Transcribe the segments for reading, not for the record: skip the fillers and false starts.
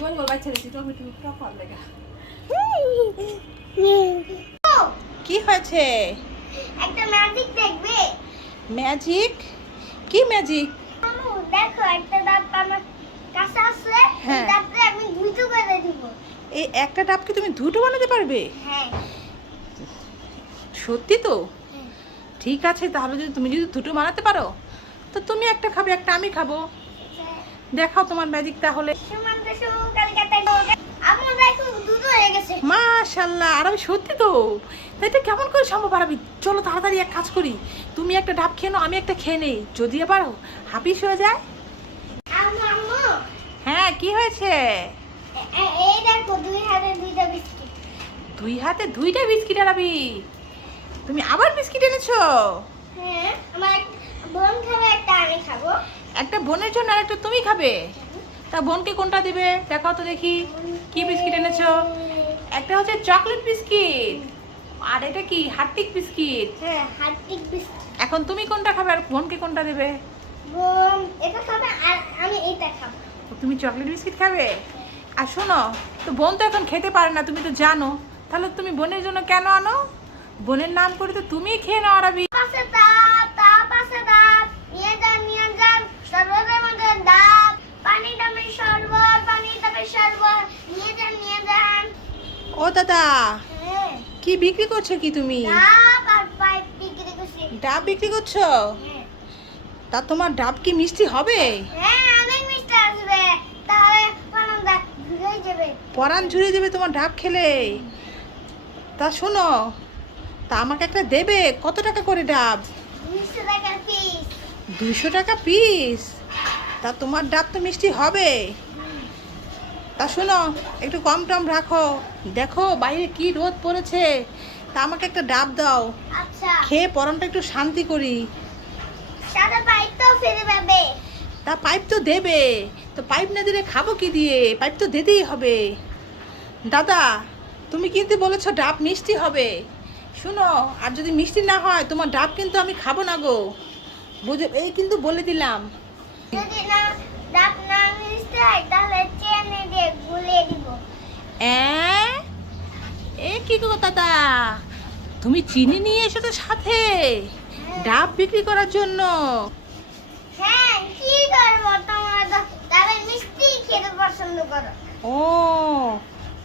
গোল গোল বাচ্চা দিচ্ছি টমেটো টক ভালো লাগে। কি হয়েছে? একটা ম্যাজিক দেখবে? ম্যাজিক? কি ম্যাজিক? আম্মু দেখো একটা ডাব আমার কাছে আছে, এই ডাবটা আমি দুটো করে দিব। এই একটা ডাব কি তুমি দুটো বানাতে পারবে? হ্যাঁ। সত্যি তো? ঠিক আছে, তাহলে যদি তুমি দুটো বানাতে পারো তো তুমি একটা খাবে, একটা আমি খাবো। দেখাও তোমার ম্যাজিক তাহলে। আম্মু দেখো দুটো হয়ে গেছে। মাশাআল্লাহ, আর আমি সত্যি তো? এটা কেমন করে সম্ভব পারবি? চলো তাড়াতাড়ি এক কাজ করি, তুমি একটা ডাব খেয়ে নাও, আমি একটা খেয়ে নেই, যদি আবার হাপিস হয়ে যায়। আম্মু আম্মু হ্যাঁ, কি হয়েছে? এই দেখো দুই হাতে দুইটা বিস্কিট। দুই হাতে দুইটা বিস্কিট আনাবি? তুমি আবার বিস্কিট এনেছো? হ্যাঁ, আমার বোন খাবে, একটা আমি খাবো। একটা বোনের জন্য আর একটা তুমি খাবে? তা বোনকে কোনটা দিবে দেখাও তো দেখি। কি বিস্কিট এনেছো? একটা হচ্ছে চকলেট বিস্কিট, আর এটা কি হার্টিক বিস্কিট। হ্যাঁ, হার্টিক বিস্কিট। এখন তুমি কোনটা খাবে আর বোনকে কোনটা দেবে? বোন এটা খাবে আর আমি এটা খাবো। তুমি চকলেট বিস্কিট খাবে? আর শোনো, তো বোন তো এখন খেতে পারে না, তুমি তো জানো, তাহলে তুমি বোনের জন্য কেন আনো? বোনের নাম করে তো তুমিই খেয়ে নাও আরাবি। পাশে ডাব, তার পাশে ডাব, নিয়ে যান শরবতের মধ্যে ডাব, পানি ডাবের শরবত, পানি ডাবের শরবত, নিয়ে যান। ও দাদা, হ্যাঁ, কি বিক্রি করছো কি তুমি? ডাব আর পাইপ বিক্রি করছি। ডাব বিক্রি করছো? হ্যাঁ। তা তোমার ডাব কি মিষ্টি হবে? হ্যাঁ, অনেক মিষ্টি আসবে, তাহলে পানন্দা ঘুরে যাবে। পরাণ ঝুরিয়ে দেবে তোমার ডাব খেলে। তা শোনো, তা আমাকে একটা দেবে? কত টাকা করে ডাব? 200 টাকা পিস। 200 টাকা পিস? তা তোমার ডাব তো মিষ্টি হবে। তা শোনো, একটু কম টম রাখো, দেখো বাইরে কি রোদ পড়েছে, তা আমাকে একটা ডাব দাও, আচ্ছা, খেয়ে পরানটা একটু শান্তি করি। সাদা পাইপ তো ফিরে পাবে। তা পাইপ তো দেবে, তো পাইপ না দিলে খাবো কি দিয়ে? পাইপ তো দিতেই হবে। দাদা, তুমি কিন্তু বলেছো ডাব মিষ্টি হবে, শুনো, আর যদি মিষ্টি না হয় তোমার ডাব কিন্তু আমি খাবো না গো, বুঝে এই কিন্তু বলে দিলাম। যদি না ডাব না মিশতে হয় তাহলে চেনে দিয়ে গুলিয়ে দিব। অ্যাঁ? এ কি গো দাদা, তুমি চিনি নিয়ে এসেছো সাথে ডাব বিক্রি করার জন্য? হ্যাঁ, কি করবো, তোমরা তো ডাবের মিষ্টি খেতে পছন্দ করো। ও,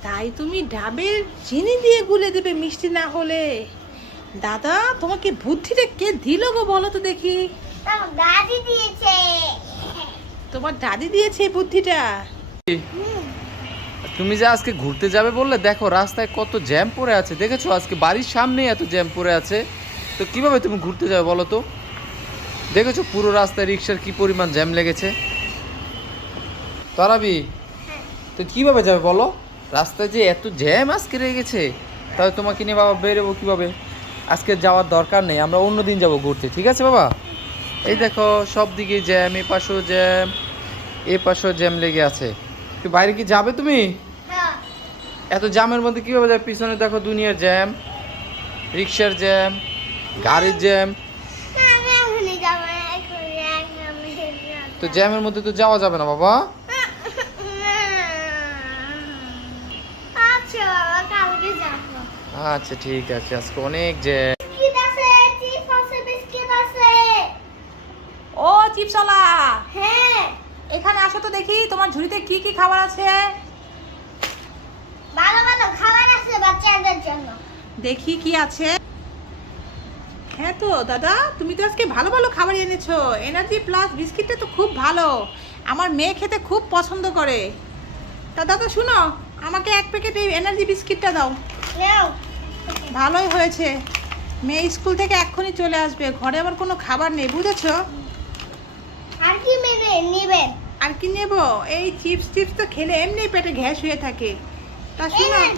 তাই তুমি ডাবের চিনি দিয়ে গুলে দেবে মিষ্টি না হলে? দাদা, তোমাকে বুদ্ধিটা কে দিল গো বলো তো দেখি? তোমার দাদি দিয়েছে। তোমার দাদি দিয়েছে এই বুদ্ধিটা? তুমি যে আজকে ঘুরতে যাবে বললে, দেখো রাস্তায় কত জ্যাম পড়ে আছে, দেখেছো? আজকে বাড়ির সামনেই এত জ্যাম পড়ে আছে, তো কিভাবে তুমি ঘুরতে যাবে বলো তো? দেখেছো পুরো রাস্তায় রিক্সার কি পরিমাণ জ্যাম লেগেছে। তারাবি, তো কিভাবে যাবে বলো? রাস্তায় যে এত জ্যাম আজকে লেগেছে, তাহলে তোমাকে নিয়ে বাবা বেরোবো কিভাবে? আজকে যাওয়ার দরকার নেই, আমরা অন্য দিন যাবো ঘুরতে, ঠিক আছে বাবা? এই দেখো সব দিকে জ্যাম, এ পাশেও জ্যাম, এ পাশেও জ্যাম লেগে আছে। একটু বাইরে কি যাবে তুমি? হ্যাঁ, এত জ্যামের মধ্যে কিভাবে যাবে? পিছনে দেখো দুনিয়ার জ্যাম, রিক্সার জ্যাম, গাড়ির জ্যাম, আমি এখনই যাবো না, এখনই যাবো। তো জ্যামের মধ্যে তো যাওয়া যাবে না বাবা। আচ্ছা বাবা, কালকে যাবো। আচ্ছা ঠিক আছে, আজকে অনেক জ্যাম। বিস্কিট আছে, চিপস আছে, বিস্কিট আছে। ও চিপসওয়ালা, হ্যাঁ, এখানে আসো তো দেখি তোমার ঝুড়িতে কি কি খাবার আছে। ভালো ভালো খাবার আছে বাচ্চাদের জন্য। দেখি কি আছে। হ্যাঁ তো দাদা, তুমি তো আজকে ভালো ভালো খাবার এনেছো, এনার্জি প্লাস বিস্কিটটা তো খুব ভালো, আমার মেয়ে খেতে খুব পছন্দ করে। তা দাদা শুনো, আমাকে এক প্যাকেট এই এনার্জি বিস্কিটটা দাও। নাও। ভালোই হয়েছে, মেয়ে স্কুল থেকে এক্ষুনি চলে আসবে, ঘরে আমার কোনো খাবার নেই, বুঝেছো? আর কি নেবেন? আর কি নেব? এই চিপস টিপস তো খেলে এমনি পেটে গ্যাস হয়ে থাকে। তা এই শুনো, নেন,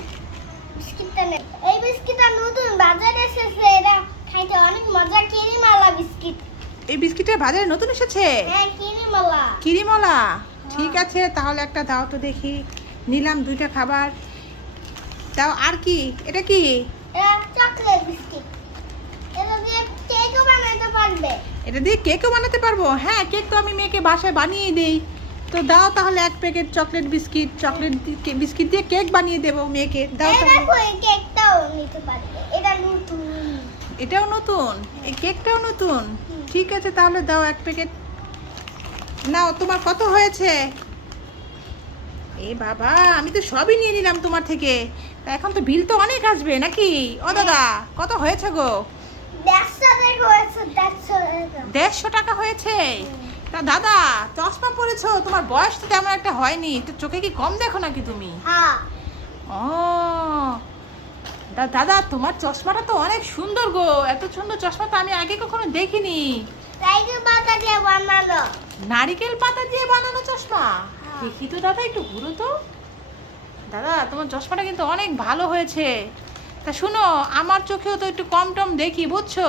বিস্কিটটা নেন। এই বিস্কিটটা নতুন বাজারে এসেছে, এটা খাইতে অনেক মজা। কিরিমালা বিস্কিট। এই বিস্কিটটা বাজারে নতুন এসেছে? হ্যাঁ, কিরিমালা। কিরিমলা? ঠিক আছে, তাহলে একটা দাও তো দেখি, নিলাম দুইটা খাবার। তাও আর কি, এটা কি? এটা চকলেট বিস্কিট। এটা দিয়ে কেকও বানাতে পারবে। এটা দিয়ে কেকও বানাতে পারবো। হ্যাঁ, কেক তো আমি মেয়েকে বাসায় বানিয়ে দিই। তো দাও তাহলে 1 প্যাকেট চকলেট বিস্কিট দিয়ে কেক বানিয়ে দেবো মেয়েকে। দাও এই তাহলে। দেখো এই কেকটাও নিতে পারবে, এটা নতুন। এটাও নতুন, এই কেকটাও নতুন। ঠিক আছে তাহলে দাও 1 প্যাকেট। নাও, তোমার কত হয়েছে? এ বাবা, আমি তো সবই নিয়ে নিলাম তোমার থেকে। তা এখন তো বিল তো অনেক আসবে নাকি? ও দাদা, কত হয়েছে গো? 150 টাকা হয়েছে, 150 টাকা হয়েছে। তা দাদা, চশমা পরেছো, তোমার বয়স তো তেমন একটা হয়নি, তো চোখে কি কম দেখো নাকি তুমি? হ্যাঁ। ও দাদা, তোমার চশমাটা তো অনেক সুন্দর গো। এত সুন্দর চশমা তো আমি আগে কখনো দেখিনি। টাইগার পাতা দিয়ে বানানো। নারিকেল পাতা দিয়ে বানানো চশমা? হ্যাঁ। দেখি তো দাদা, একটু ঘুরো তো। দাদা, তোমার চশমাটা কিন্তু অনেক ভালো হয়েছে। তা শুনো, আমার চোখেও তো একটু কম টম দেখি, বুঝছো?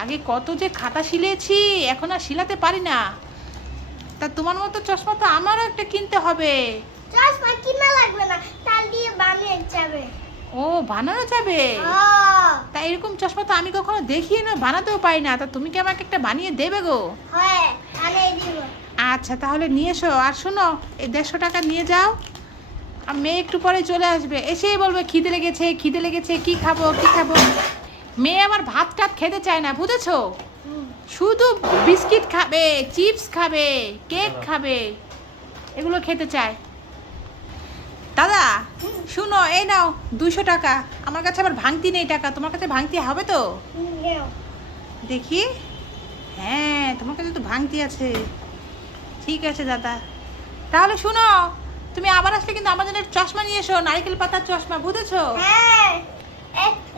আগে কত যে খাতা শিলেছি, এখন আর শিলাতে পারি না। তা তোমার মতো চশমা তো আমারও একটা কিনতে হবে। চশমা কিনা লাগবে না, তাল দিয়ে বানিয়ে যাবে। ও, বানানো যাবে? তা এরকম চশমা তো আমি কখনো দেখিয়ে না, বানাতেও পারি না। তা তুমি কি আমাকে একটা বানিয়ে দেবে গো? হ্যাঁ, বানিয়ে দিব। আচ্ছা, তাহলে নিয়ে এসো। আর শোনো, এই 150 টাকা নিয়ে যাও। আর মেয়ে একটু পরে চলে আসবে, এসেই বলবে খিদে লেগেছে, খিদে লেগেছে, কি খাবো কি খাবো। মেয়ে আমার ভাত টাত খেতে চায় না, বুঝেছো? শুধু বিস্কিট খাবে, চিপস খাবে, কেক খাবে, এগুলো খেতে চায়। দাদা শুনো, এই নাও 200 টাকা। আমার কাছে আবার ভাঙতি নেই টাকা, তোমার কাছে ভাঙতি হবে তো? নেও। দেখি। হ্যাঁ, তোমার কাছে তো ভাঙতি আছে। ঠিক আছে দাদা, তাহলে শুনো, তুমি আবার আসলে কিন্তু আমার জন্য একটা চশমা নিয়ে এসো, নারকেল পাতার চশমা, বুঝেছো? হ্যাঁ,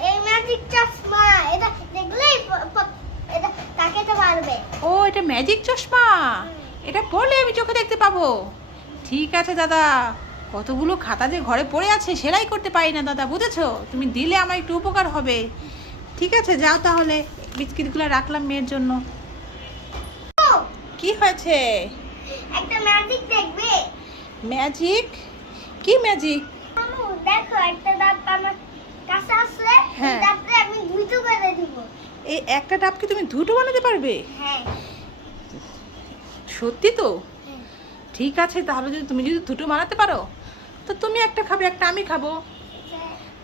এই ম্যাজিক চশমা, এটা দেখলেই এটা তাকাতে পারবে। ও, এটা ম্যাজিক চশমা। এটা পরলে আমি চোখে দেখতে পাবো। ঠিক আছে দাদা, কতগুলো খাতা যে ঘরে পড়ে আছে, সেলাই করতে পারি না দাদা, বুঝেছো? তুমি দিলে আমার একটু উপকার হবে। ঠিক আছে, যাও তাহলে। বিস্কিটগুলো রাখলাম মেয়ের জন্য। ও, কি হয়েছে? একটা ম্যাজিক দেখবে? ম্যাজিক? কি ম্যাজিক? আম্মু, দেখো একটা ডাব আমার কাছে আছে, হ্যাঁ। এই ডাবটা আমি দুটো করে দিব। এই একটা ডাব কি তুমি দুটো বানাতে পারবে? হ্যাঁ। সত্যি তো? হ্যাঁ। ঠিক আছে, তাহলে তুমি যদি দুটো বানাতে পারো, তো তুমি একটা খাবে, একটা আমি খাবো।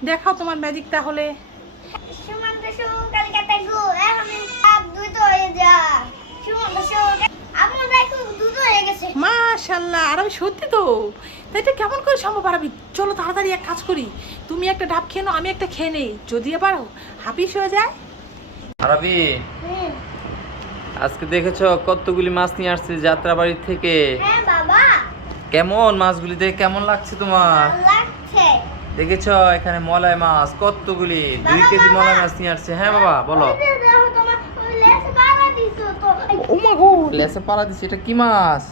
দেখাও তোমার ম্যাজিক তাহলে। সুমন্ত কলকাতা গো, এখন ডাব দুটো হয়ে যায়। সুমন্ত আম্মু দেখো দুটো হয়ে গেছে। মাশাআল্লাহ, আর আমি সত্যি তো? তা এটা কেমন করে সম্ভব? আর আমি, চলো তাড়াতাড়ি এক কাজ করি, তুমি একটা ডাব খেয়ে নাও, আমি একটা খেয়ে নেই, যদি আবার হাপিস হয়ে যায়। আরবি, হুম। আজকে দেখেছো কতগুলি মাছ নিয়ে আসছে যাত্রাবাড়ি থেকে? হ্যাঁ বাবা, কেমন মাছগুলি দেখে কেমন লাগছে তোমার? ভালো লাগছে। দেখেছো এখানে মলাই মাছ কতগুলি, 2 কেজি মলাই মাছ নিয়ে আসছে। হ্যাঁ বাবা, বলো। ওই যে দেখো, তোমার ওই লেসে বাড়া দিছো তো। ও মা গো, লেসে পাড়া দিচ্ছে। এটা কি মাছ?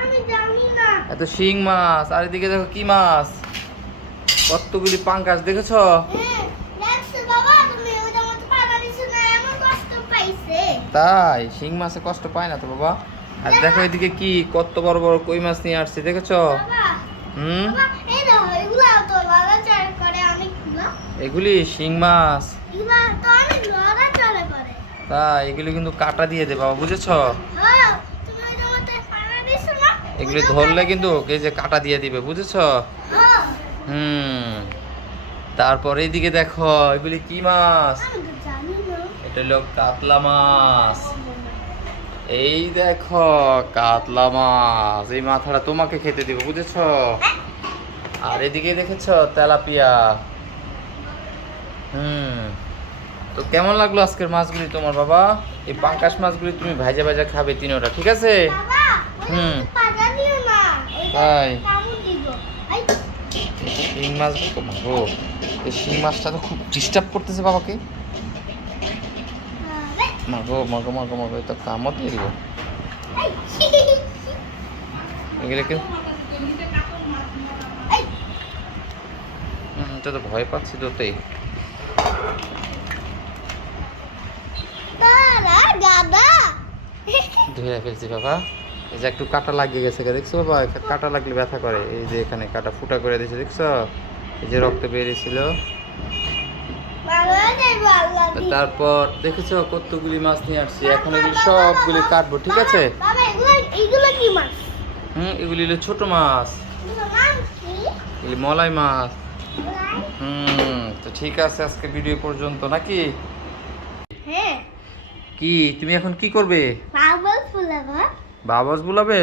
আমি জানি না। এত শিং মাছ। আর এদিকে দেখো কি মাছ, কতগুলি পাঙ্গাস, দেখেছো? হ্যাঁ, দেখছো বাবা, তুমি ওইটা মতো বাড়া দিছো না, এমন কষ্ট পাইছে। তাই শিং মাছে কষ্ট পায় না তো বাবা। আর দেখো এদিকে কি কত বড় বড় কই মাছ নিয়ে আসছে, দেখেছো? বাবা, হুম, বাবা, এই দেখো, এগুলা তো লড়াচড়া করে অনেকগুলো। এগুলি শিং মাছ। এগুলা তো অনেক লড়াচড়া করে। তাই এগুলি কিন্তু কাটা দিয়ে দে বাবা, বুঝেছো? হ্যাঁ, তুমি ওইটা মতো বাড়া দিছো না। এগুলি ধরলে কিন্তু এই যে কাটা দিয়ে দিবে, বুঝেছো? হ্যাঁ, হুম, তারপর এইদিকে দেখো এগুলি কি মাছ? আমি তো জানি না। এটা হলো কাতলা মাছ। এই দেখো কাতলা মাছ, এই মাথাটা তোমাকে খেতে দিব, বুঝেছো? আর এদিকে দেখেছো তেলাপিয়া। তো কেমন লাগলো আজকের মাছগুলি তোমার বাবা? এই পাঙ্কাশ মাছগুলি তুমি ভাজা ভাজা খাবে তিনোটা, ঠিক আছে? বাবা, হুম। ওইটা পাজা দিও না। ওইটা তাই? কামড় দিব। এই, শিং মাছ মাগো, এই শিং মাছটা তো খুব ডিস্টার্ব করতেছে বাবাকে। এই, মাগো মাগো মাগো মাগো, এটা কামড় দিয়ে দিব। এই, এগুলো কি? এই, এটা তো ভয় পাচ্ছি তোতেই। তারা গাদা। ধুয়ে ফেলছি বাবা। এই যে একটু কাটা লাগিয়ে গেছে, দেখছো বাবা? কাটা লাগলে ব্যথা করে। এই যে এখানে কাটা ফুটা করে দিয়েছে, দেখছো? এই যে রক্ত বেরিয়েছিল। ভালো হয়ে যাবে খাইবো আল্লাহ তো দিলে। তারপর দেখেছো কতগুলি মাছ নিয়ে আসছি, এখন এগুলি সবগুলি কাটবো, ঠিক আছে? বাবা এগুলো কি মাছ? এগুলি হলো ছোট মাছ, এগুলোর নাম কি? এগুলি মলাই মাছ। বলাই? তো ঠিক আছে, আজকে ভিডিও পর্যন্ত নাকি? হ্যাঁ, কি তুমি এখন কি করবে? বাবল ফুলাবা। বাবাস বুলাবে?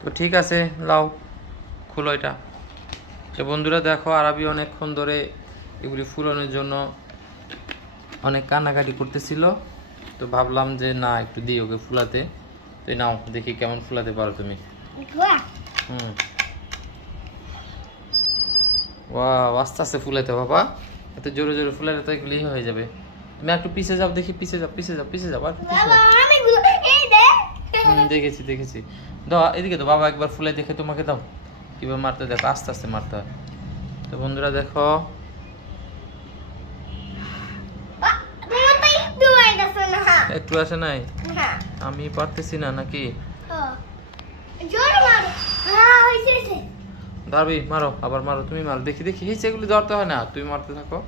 তো ঠিক আছে, লাও খুলো এটা। তো বন্ধুরা দেখো, আরবি অনেকক্ষণ ধরে এগুলি ফুলানোর জন্য অনেক কান্নাকাটি করতেছিল, তো ভাবলাম যে না একটু দিই ওকে ফুলাতে। তো এই নাও, দেখি কেমন ফুলাতে পারো তুমি। বাহ, ওয়াও, আস্তে আস্তে ফুলাতে বাবা, এত জোরে জোরে ফুলালে তো এগুলি হয়ে যাবে। তুমি একটু পিছে যাও, দেখি পিছে যাও, পিছে যাও, পিছে যাও, আর একটু পিছে বাবা যাও। অনেকগুলো এই দে। দেখেছি দেখেছি, দাও এদিকে, তো বাবা একবার ফুলে দেখে তোমাকে দাও কিভাবে মারতে, দেখো আস্তে আস্তে মারতে হয়। তো বন্ধুরা দেখো, তোমার তো একটু আইতাছে না। একটু আসে নাই, হ্যাঁ, আমি পারতেছি না নাকি? জোরে মারো। হ্যাঁ, হইছে। ধরবি, মারো, আবার মারো, তুমি মারো, দেখি দেখি, হিসে এগুলি ধরতে হয় না, তুমি মারতে থাকো।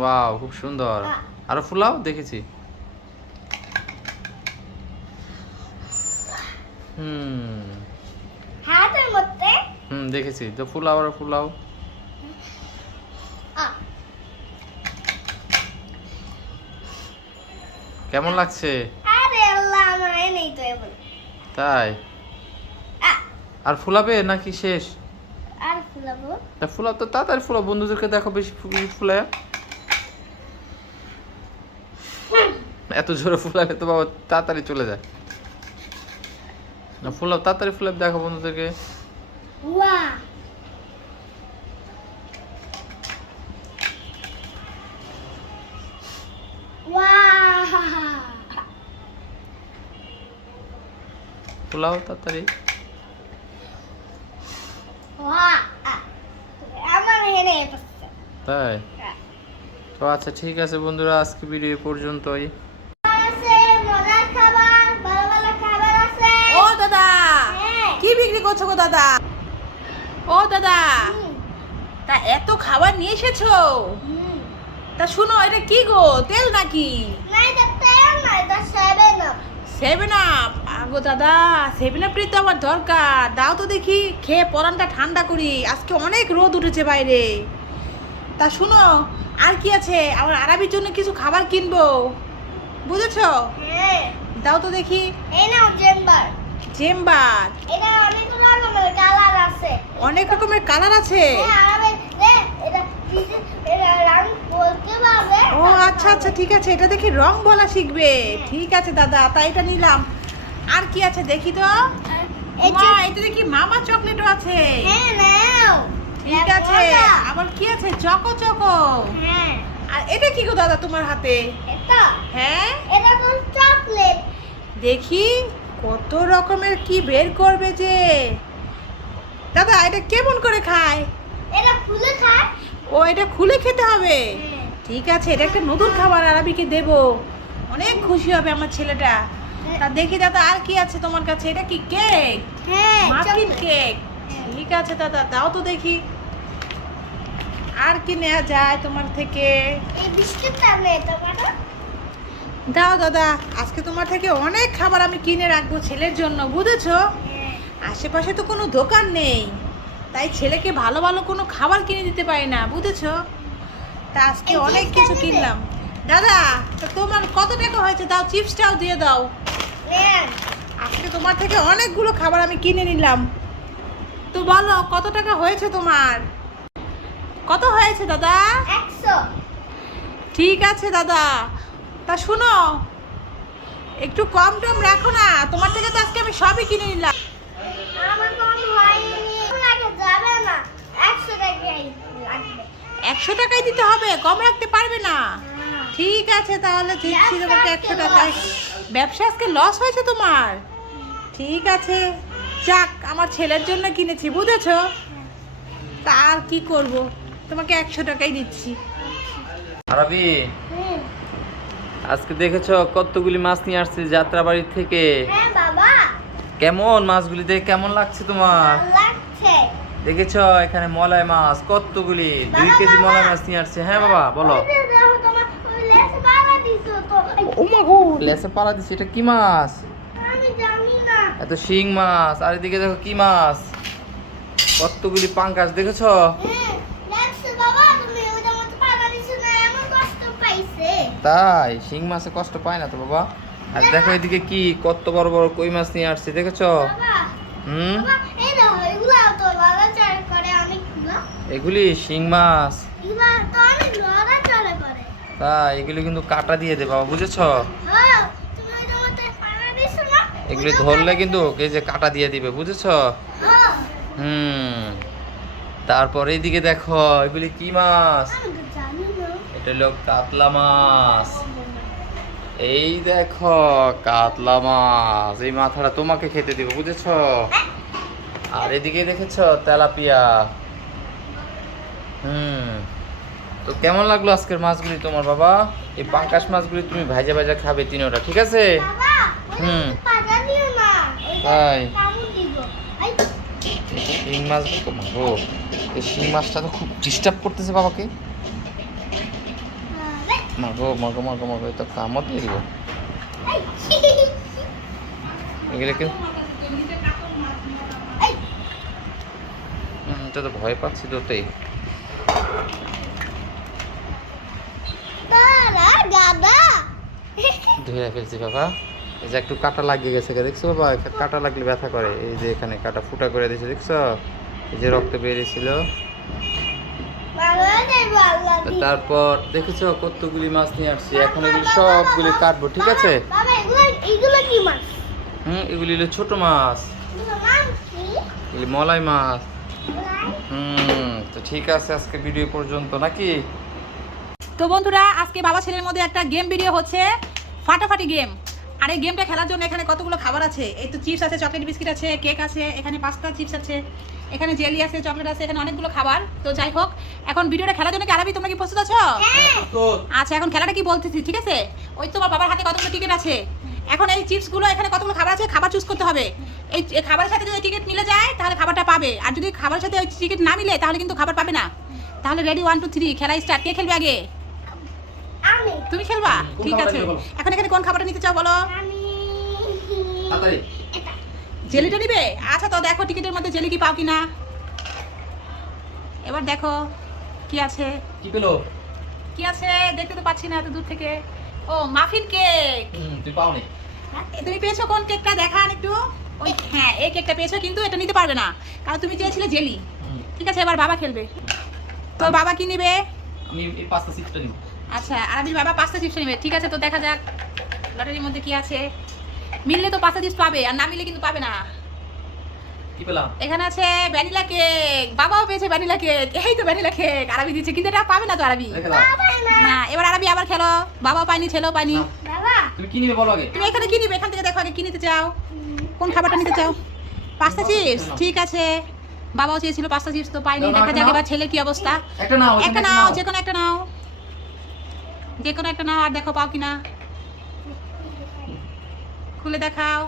ওয়াও, খুব সুন্দর, আরো ফুলাও, দেখেছি। হাতের মধ্যে দেখেছি, তো ফুলাও, আরো ফুলাও। কেমন লাগছে? আরে আল্লাহ, আমার নেই তো এবার। তাই? আর ফুলাবে নাকি শেষ? আর ফুলাবো। তা ফুলাও, তো তাড়াতাড়ি ফুলাও, বন্ধুদেরকে দেখো বেশি বেশি ফুলায়। এত জোরে ফুলালে তো বাবা তাড়াতাড়ি চলে যায়। না ফুলাও, তাড়াতাড়ি ফুলাবে, দেখো বন্ধুদেরকে। ওয়া, ওয়া, ফুলাও তাড়াতাড়ি। ওয়া, আমার হেনে পড়ছে। তাই? তো আচ্ছা ঠিক আছে বন্ধুরা, আজকে ভিডিও এই পর্যন্তই। আছে মজার খাবার, ভালো ভালো খাবার আছে। ও দাদা, হ্যাঁ। কি বিক্রি করছো গো দাদা? ও দাদা, হুম, তা এত খাবার নিয়ে এসেছো? হুম। তা শুনো, এটা কি গো, তেল নাকি? না, এটা তেল না, এটা সেভেন আপ। 7 আপ? আগো দাদা, 7 আপ তো আমার দরকার, দাও তো দেখি, খেয়ে পরানটা ঠান্ডা করি, আজকে অনেক রোদ উঠেছে বাইরে। তা শুনো, আর কি আছে, আমার আরবির জন্য কিছু খাবার কিনবো, বুঝেছো? হ্যাঁ, দাও তো দেখি। এই নাও জেম্বার। চেম্বার? এটা অনেকগুলো রকমের কালার আছে। অনেক রকমের কালার আছে? হ্যাঁ, আরে এটা এটা রং বলতে পারবে? ও আচ্ছা আচ্ছা, ঠিক আছে, এটা দেখি রং বলা শিখবে। ঠিক আছে দাদা, তাই এটা নিলাম। আর কি আছে দেখি তো। এই মা, এটা দেখি মামা চকলেটও আছে। হ্যাঁ, নাও। ঠিক আছে, আবার কি আছে, চকো চকো। হ্যাঁ, আর এটা কি গো দাদা তোমার হাতে? এটা হ্যাঁ, এটা তো চকলেট। দেখি কত রকমের কি বের করবে যে। দাদা, এটা কেমন করে খায়? এটা খুলে খায়। ও, এটা খুলে খেতে হবে? হ্যাঁ। ঠিক আছে, এটা একটা নতুন খাবার আরবিকে দেবো, অনেক খুশি হবে আমার ছেলেটা। তা দেখি দাদা, আর কি আছে তোমার কাছে? এটা কি কেক? হ্যাঁ, মাফিন চকলেট। কেক? ঠিক আছে দাদা, দাও তো দেখি, আর কি নেওয়া যায় তোমার থেকে। এই বিস্কিটটা নেই তোমার? দাও দাদা, আজকে তোমার থেকে অনেক খাবার আমি কিনে রাখবো ছেলের জন্য, বুঝেছো? হ্যাঁ। আশেপাশে তো কোনো দোকান নেই, তাই ছেলেকে ভালো ভালো কোনো খাবার কিনে দিতে পারি না, বুঝেছো? তা আজকে এই অনেক চিপসটা কিছু দিবে? কিনলাম। দাদা, তা তোমার কত টাকা হয়েছে? দাও, চিপসটাও দিয়ে দাও। নেন। আজকে তোমার থেকে অনেকগুলো খাবার আমি কিনে নিলাম, তো বলো কত টাকা হয়েছে তোমার? কত হয়েছে দাদা? 100। ঠিক আছে দাদা, তা শুনো, একটু কম টম রাখো না, তোমার থেকে তো আজকে আমি সবই কিনে নিলাম। আমার কম হয়নি। লাগে যাবে না। 100 টাকাই লাগবে। 100 টাকাই দিতে হবে, কম রাখতে পারবে না? ঠিক আছে, তাহলে দিচ্ছি তোমাকে 100 টাকায়। ব্যবসা আজকে লস হয়েছে তোমার? ঠিক আছে, যাক, আমার ছেলের জন্য কিনেছি, বুঝেছো? তা আর কি করব, তোমাকে 100 টাকাই দিচ্ছি। আরবি, হুম। আজকে দেখেছো কতগুলি মাছ নিয়ে আসছে যাত্রাবাড়ি থেকে? হ্যাঁ বাবা, কেমন মাছগুলি দেখে কেমন লাগছে তোমার? ভালো লাগছে। দেখেছো এখানে মলাই মাছ কতগুলি 2 কেজি মলাই মাছ নিয়ে আসছে। হ্যাঁ বাবা বলো। ওই যে দেখো তোমার ওই লেসে পাড়া দিছো তো। ও মা গো, লেসে পালা দিছে। এটা কি মাছ? আমি জানি না। এত শিং মাছ। আর এদিকে দেখো কি মাছ, কতগুলি পাঙ্গাস দেখেছো? লেসে বাবা তুমি ওই যে মত পাড়া দিছো না এমন কষ্ট পাইছে। তাই শিং মাছে কষ্ট পায় না তো বাবা। আর দেখো এদিকে কি কত বড় বড় কই মাছ নিয়ে আসছে দেখেছো? বাবা হুম, বাবা এই দেখো এগুলা তো লড়াচড়া করে অনেকগুলো। এগুলি শিং মাছ। এগুলা তো অনেক লড়াচড়া করে। তাই এগুলি কিন্তু কাটা দিয়ে দে বাবা, বুঝেছো? হ্যাঁ তুমি ওই যে মত পাড়া দিছো না। এগুলি ধরলে কিন্তু এই যে কাটা দিয়ে দিবে, বুঝেছো? হ্যাঁ হুম, তারপর এইদিকে দেখো এগুলি কি মাছ? আমি তো জানি না। এটা হলো কাতলা মাছ। এই দেখো কাতলা মাছ, এই মাথাটা তোমাকে খেতে দিব, বুঝেছো? আর এদিকে দেখেছো তেলাপিয়া। হুম, তো কেমন লাগলো আজকের মাছগুলি তোমার বাবা? এই পাঙ্কাশ মাছগুলি তুমি ভাজা ভাজা খাবে তিনোটা, ঠিক আছে? বাবা হুম। পাড়া দিও না। ওই তাই কামড় দিব। এই শিং মাছ মাগো, এই শিং মাছটা তো খুব ডিস্টার্ব করতেছে বাবাকে। মাগো মাগো মাগো মাগো, এটা কামড় দিয়ে দিব। এগুলো কি এটা তো ভয় পাচ্ছি তোতেই। তারা গাদা। ধুয়ে ফেলছি বাবা। এই যে একটু কাটা লাগিয়ে গেছে, দেখছো বাবা? কাটা লাগলে ব্যথা করে। এই যে এখানে কাটা ফুটা করে দিয়েছে, দেখছো? এই যে রক্ত বেরিয়েছিল। তো তারপর দেখেছো কতগুলি মাছ নিয়ে আসছি। এখন এগুলি সবগুলি কাটবো, ঠিক আছে? বাবা এগুলো কি মাছ? এগুলি হলো ছোট মাছ, এগুলো নাম কি? এগুলি মলাই মাছ। তো ঠিক আছে, আজকে ভিডিও পর্যন্ত নাকি? তো বন্ধুরা, আজকে বাবা ছেলের মধ্যে একটা গেম ভিডিও হচ্ছে, ফাটাফাটি গেম। আর এই গেমটা খেলার জন্য এখানে কতগুলো খাবার আছে। এই তো চিপস আছে, চকলেট বিস্কিট আছে, কেক আছে, এখানে পাস্তা চিপস আছে, এখানে জেলি আছে, চকলেট আছে, এখানে অনেকগুলো খাবার। তো যাই হোক, এখন ভিডিওটা খেলার জন্য কি আরবি তোমরা কি প্রস্তুত আছো? আচ্ছা, এখন খেলাটা কি বলতেছি, ঠিক আছে? ওই তোমার বাবার হাতে কতগুলো টিকিট আছে। এখন এই চিপসগুলো এখানে কতগুলো খাবার আছে, খাবার চুজ করতে হবে। এই খাবারের সাথে যদি টিকিট মিলে যায় তাহলে খাবারটা পাবে, আর যদি খাবারের সাথে ওই টিকিট না মিলে তাহলে কিন্তু খাবার পাবে না। তাহলে রেডি 1 2 3 খেলা স্টার্ট। কে খেলবে আগে? আমি তুমি খেলবা? কোন ঠিক খাবারটা আছে। নিবে বলো? এখন এখানে কোন খাবারটা নিতে চাও বলো? আমি তাড়াতাড়ি। এটা জেলিটা নিবে? আচ্ছা, তো দেখো টিকিটের মধ্যে জেলি কি পাও কিনা। এবার দেখো কি আছে। কি পেলো? কি আছে দেখতে তো পাচ্ছি না এত দূর থেকে। ও, মাফিন কেক। তুই পাওনি? তুমি পেয়েছো কোন কেকটা দেখান একটু। ওই হ্যাঁ, এই কেকটা পেয়েছো, কিন্তু এটা নিতে পারবে না কারণ তুমি চেয়েছিলে জেলি। ঠিক আছে, এবার বাবা খেলবে। তো বাবা কি নিবে? আমি এই পাঁচটা চিপসটা নিব। আচ্ছা, আরবির বাবা পাস্তা চিপস নেবে। ঠিক আছে, তো দেখা যাক লটারির মধ্যে কি আছে। মিললে তো পাস্তা চিপস পাবে, আর না মিললে কিন্তু পাবে না। কি পেলাম? এখানে আছে ভ্যানিলা কেক। বাবাও পেয়েছে ভ্যানিলা কেক। এই তো ভ্যানিলা কেক আরবি দিচ্ছে, কিন্তু এটা পাবে না তো আরবি। না, এবার আরবি আবার খেলো। বাবাও পাইনি, ছেলেও পাইনি। বাবা তুমি কি নিবে বলো আগে? তুমি এখানে কি নিবে? এখান থেকে দেখো আগে কি নিতে চাও, কোন খাবারটা নিতে চাও। পাস্তা চিপস, ঠিক আছে। বাবাও চেয়েছিল পাস্তা চিপস, তো পাইনি। দেখা যাক এবার ছেলের কি অবস্থা। একটা নাও, একটা নাও, যে কোনো একটা নাও, যে কোনো একটা নাও, আর দেখো পাও কিনা। খুলে দেখাও,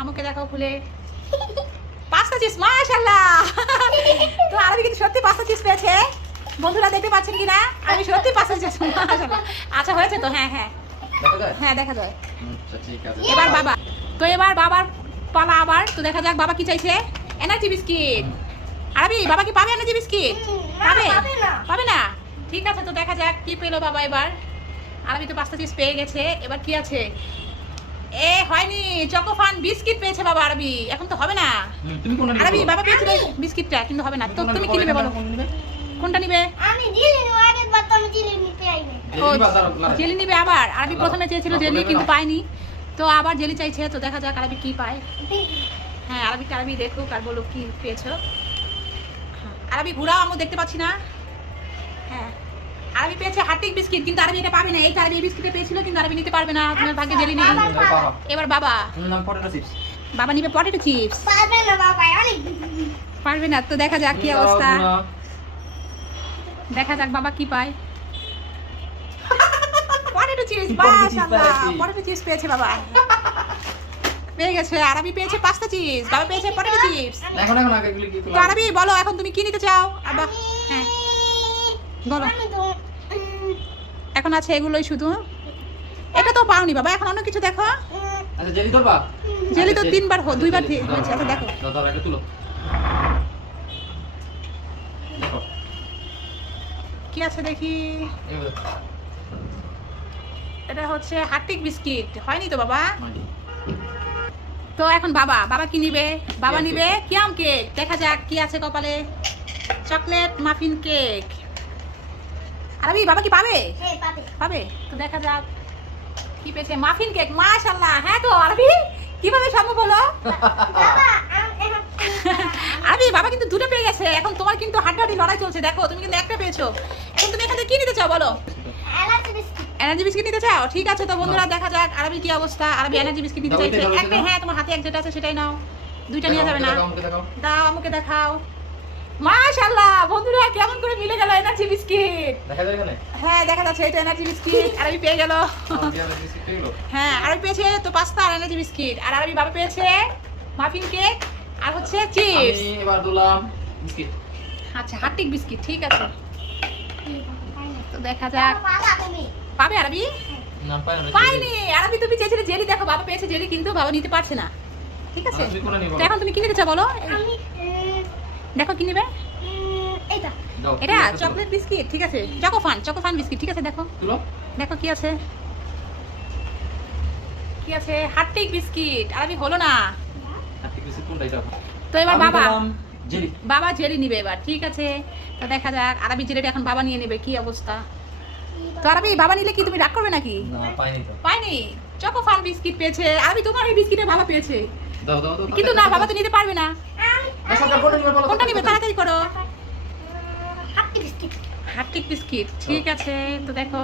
আমাকে দেখাও খুলে। পাস্তা চিপস, মাশাআল্লাহ। তো আরবি কিন্তু সত্যি পাস্তা চিপস পেয়েছে। বন্ধুরা দেখতে পাচ্ছেন কিনা? আমি সত্যি পাস্তা চিপস, মাশাআল্লাহ। আচ্ছা, হয়েছে তো? হ্যাঁ হ্যাঁ দেখা যায়? হ্যাঁ, দেখা যায়। আচ্ছা ঠিক আছে। এবার বাবা, তো এবার বাবার পালা আবার। তো দেখা যাক বাবা কি চাইছে। Energy biscuit. আরবি বাবা কি পাবে এনার্জি বিস্কিট? পাবে? পাবে না? ঠিক আছে, তো দেখা যাক কি পেলো বাবা এবার। আরবি তো পাস্তা চিপস পেয়ে গেছে, এবার কি আছে? এ হয়নি, চকোফান বিস্কিট পেয়েছে বাবা আরবি। এখন তো হবে না। তুমি কোনটা নিবে? আরবি বাবা পেয়েছিল বিস্কিটটা, কিন্তু হবে না। তো তুমি কি নেবে বলো? কোনটা নিবে? আমি জিলি নিব আগে বাত আমি জিলি নিতে আইনি ও, জেলি নিবে আবার। আরবি প্রথমে চেয়েছিল জেলি, কিন্তু পায়নি, তো আবার জেলি চাইছে। তো দেখা যাক আরবি কি পায়। হ্যাঁ, আরবি দেখুক আর বলুক কি পেয়েছো। হ্যাঁ, আরবি ঘুরাও, আমি দেখতে পাচ্ছি না। হ্যাঁ, আরবি পেয়েছে হার্টিক বিস্কিট, কিন্তু আরবি এটা পাবে না। এই আরবি এই বিস্কিটটা পেয়েছিল, কিন্তু আরবি নিতে পারবে না। তোমার ভাগ্যে জেলি নেই। এবার বাবা, নাম পটেটো চিপস। বাবা নিবে পটেটো চিপস। পাবে না বাবা অনেক পারবে না, তো দেখা যাক কি অবস্থা। দেখা যাক বাবা কি পায়। পটেটো চিপস, মাশাআল্লাহ, পটেটো চিপস পেয়েছে বাবা। পেয়ে গেছে। আরবি পেয়েছে পাস্তা চিপস, বাবা পেয়েছে পটেটো চিপস। এখন আগে এগুলি কি তো আরবি বলো এখন তুমি কি নিতে চাও? আবার হ্যাঁ বলো। আমি তো এখন আছে এগুলোই শুধু। এটা তো পাওনি বাবা, এখন অন্য কিছু দেখো। আচ্ছা জেলি ধরবা? জেলি তো দুইবার হয়েছে। আচ্ছা দেখো দাদা আগে তুলো। দেখো কি আছে দেখি। এগুলো এটা হচ্ছে হার্টিক বিস্কিট, হয়নি তো বাবা? মাটি। তো এখন বাবা কি নিবে? বাবা কি আছে? নিবে কিয়াম কেক। দেখা যাক কি আছে কপালে। Chocolate muffin cake. আরবি বাবা কি পাবে? হ্যাঁ পাবে। পাবে তো দেখা যাক কি পেয়েছে। মাফিন কেক, মাশাআল্লাহ। হ্যাঁ তো আরবি কিভাবে সম্ভব হলো? বাবা আরবি বাবা কিন্তু দুটো পেয়ে গেছে। এখন তোমার কিন্তু হাড্ডাহাড্ডি লড়াই চলছে। দেখো তুমি কিন্তু একটা পেয়েছো। এখন তুমি এখান থেকে কি নিতে চাও বলো? এলাচি বিস্কিট। এনার্জি বিস্কিট নিতে চাও? ঠিক আছে তো বন্ধুরা দেখা যাক আরবি কি অবস্থা। আরবি এনার্জি বিস্কিট নিতে দাও, চাইছে। দাও, দাও, একটা দাও। হ্যাঁ তোমার হাতে এক যেটা আছে সেটাই নাও, দুইটা নিয়ে যাবে না। আমাকে দেখাও। দাও আমাকে দেখাও। মাশাআল্লাহ বন্ধুরা কেমন করে মিলে গেল এনার্জি বিস্কিট। দেখা যায় এখানে? হ্যাঁ দেখা যাচ্ছে এটা এনার্জি বিস্কিট। আরবি পেয়ে গেল। আমাকে আর বিস্কিট এগুলো। হ্যাঁ আরবি পেয়েছে তো পাস্তা আর এনার্জি বিস্কিট। আর আরবি বাবা পেয়েছে মাফিন কেক আর হচ্ছে চিপস। আমি এবার দিলাম বিস্কিট। আচ্ছা হার্টিক বিস্কিট ঠিক আছে। তো দেখা যাক বাবা তুমি। পাবে আরবি? না পাই না। পাইনি। আরবি তুমি চেয়েছিলে জেলি, দেখো বাবা পেয়েছে জেলি কিন্তু বাবা নিতে পারছে না। ঠিক আছে তুমি কোনটা নিবে? তো এখন তুমি কি নিতে চাও বলো? আমি দেখো কি নেবে। এইটা। দাও। এটা চকলেট বিস্কিট ঠিক আছে। চকোফান বিস্কিট ঠিক আছে। দেখো তুলো। দেখো কি আছে। কি আছে? হার্টিক বিস্কিট। আরবি হলো না। হার্টিক বিস্কিট কোনটা এটা? তো এবার আমি বাবা দিলাম জেলি। বাবা জেলি নিবে এবার। ঠিক আছে তো দেখা যাক আরবি জেলিটা এখন বাবা নিয়ে নেবে। কি অবস্থা। তো আরবি বাবা নিলে কি তুমি রাগ করবে নাকি? না পাইনি তো। পাইনি। চকোফান বিস্কিট পেয়েছে। আরবি তোমার এই বিস্কিটে বাবা পেয়েছে দাও দাও দাও। কিন্তু না বাবা তো নিতে পারবে না। দেখো কোনটা নিবে বলো। কোনটা নিবে তাড়াতাড়ি করো। হাতি বিস্কিট। হার্টিক বিস্কিট ঠিক আছে তো দেখো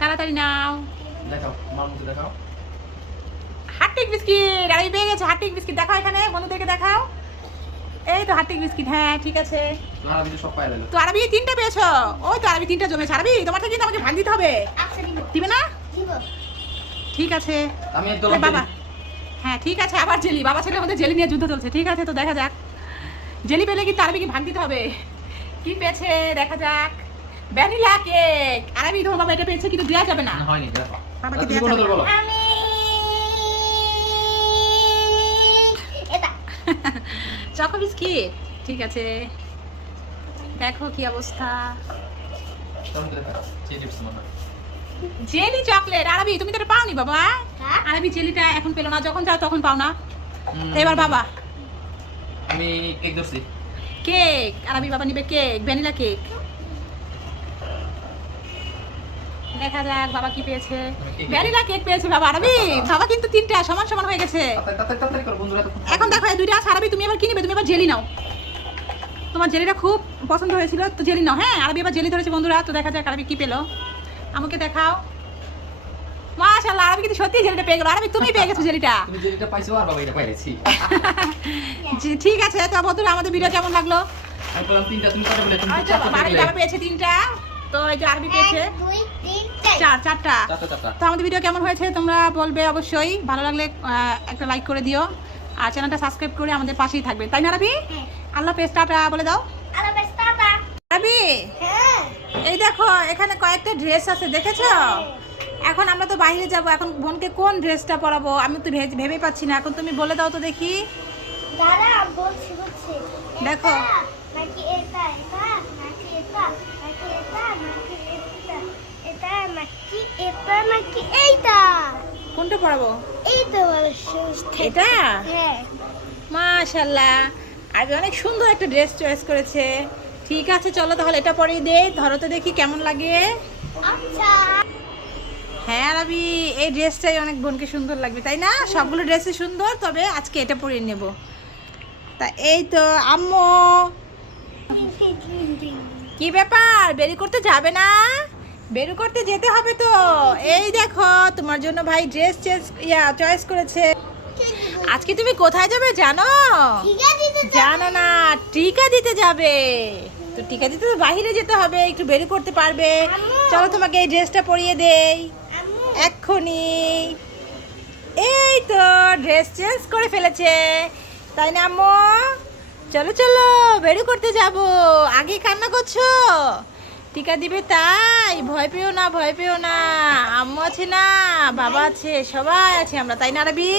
তাড়াতাড়ি নাও। দেখাও মামুকে দেখাও। হার্টিক বিস্কিট আরবি পেয়ে গেছে। হার্টিক বিস্কিট দেখাও এখানে বন্ধুদেরকে দেখাও। এই তো হার্টিক বিস্কিট হ্যাঁ ঠিক আছে। না আমি সব পাই লাইলো। তো আরবি তিনটা পেয়েছো। ওই তো আরবি তিনটা জমেছে। আরবি তোমার থেকে কিন্তু আমাকে ভাগ দিতে হবে। আচ্ছা দিব। দিবে না? দিব। ঠিক আছে আমি এই একদম বাবা হ্যাঁ ঠিক আছে। আবার জেলি, বাবা ছেলের মধ্যে জেলি নিয়ে যুদ্ধ চলছে। ঠিক আছে তো দেখা যাক জেলি পেলে কিন্তু আরবিকে ভাগ দিতে হবে। কি পেয়েছে দেখা যাক। Vanilla cake. আরবি তোমার বাবা এটা পেয়েছে কিন্তু দেওয়া যাবে না। না হয়নি দেখো। বাবাকে তুমি দেওয়া কোনটা যাবে বলো? আমি এটা। চকো বিস্কিট ঠিক আছে। দেখো কি অবস্থা। তুমি দেখাও। চিপস মনে। Jelly chocolate. আরবি তুমি তো এটা পাওনি বাবা। হ্যাঁ? আরবি জেলিটা এখন পেলো না, যখন যাও তখন পাও না। তো এবার বাবা আমি কেক ধরছি। কেক। আরবি বাবা নিবে কেক, ভ্যানিলা কেক। দেখা যাক বাবা কি পেয়েছে। ভ্যানিলা কেক পেয়েছে বাবা। আরবি বাবা কিন্তু তিনটা সমান সমান হয়ে গেছে। তাড়াতাড়ি করো বন্ধুরা তো। এখন দেখো এই দুইটা আছে। আরবি তুমি এবার কি নিবে? তুমি এবার জেলি নাও। তোমার জেলিটা খুব পছন্দ হয়েছিল তো জেলি নাও। হ্যাঁ আরবি এবার জেলি ধরেছে বন্ধুরা। তো দেখা যাক আরবি কি পেলো। আমাকে দেখাও। মাশাআল্লাহ আরবি কিন্তু সত্যি জেলিটা পেয়ে গেল। আরবি তুমি পেয়ে গেছো জেলিটা। তুমি যেটা পাইছো আর বাবা এটা পাইছি। জি, ঠিক আছে তো বন্ধুরা আমাদের ভিডিও কেমন লাগলো? আমি বললাম তিনটা তুমি কটা বলে তুমি ওই তো চারটা আরবি পেলে। বাবা পেয়েছে তিনটা। তো এই যে আরবি 1 পেয়েছে 2 3 4। চারটা। চারটা। তো আমাদের ভিডিও কেমন হয়েছে তোমরা বলবে অবশ্যই। ভালো লাগলে একটা লাইক করে দিও আর চ্যানেলটা সাবস্ক্রাইব করে আমাদের পাশেই থাকবে। তাই না আরবি? হ্যাঁ। আল্লাহ হাফেজ টাটা বলে দাও। আরে বেস্তাটা। আরবি হ্যাঁ। এই দেখো এখানে কয়েকটা ড্রেস আছে দেখেছো? এখন আমরা তো বাইরে যাব। এখন বোনকে কোন ড্রেসটা পরাবো আমি তো ভেবে পাচ্ছি না। এখন তুমি বলে দাও তো দেখি। দাঁড়া বলছি। দেখো। নাকি এটা নাকি এটা নাকি এটা নাকি এটা এটা নাকি এটা নাকি এইটা। কোনটা পরাবো? এইটা বলে এটা? হ্যাঁ। মাশাআল্লাহ আরবি অনেক সুন্দর একটা ড্রেস চয়েস করেছে। ঠিক আছে চলো তাহলে এটা পরিয়ে দেই। ধরো তো দেখি কেমন লাগে। আচ্ছা। হ্যাঁ আরবি এই ড্রেসটাই অনেক বোনকে সুন্দর লাগবে তাই না? সবগুলো ড্রেসই সুন্দর তবে আজকে এটা পরিয়ে নেব। তা এই তো আম্মু কি ব্যাপার বেরি করতে যাবে না? বেরি করতে যেতে হবে তো। এই দেখো তোমার জন্য ভাই ড্রেস চয়েস করেছে। আজকে তুমি কোথায় যাবে জানো? ঠিক আছে দিতে জানো না টিকা দিতে যাবে। তো টিকা দিতে তো বাইরে যেতে হবে, একটু বেরি করতে পারবে। চলো তোমাকে এই ড্রেসটা পরিয়ে দেই আম্মু এক্ষুনি। এই তো ড্রেস চেঞ্জ করে ফেলেছে, তাই না আম্মু? চলো চলো বেরু করতে যাব। আগে কান্না করছো, টিকা দিবে তাই? ভয় পেও না, ভয় পেও না, আম্মু আছে না, বাবা আছে, সবাই আছে আমরা, তাই না রাবি?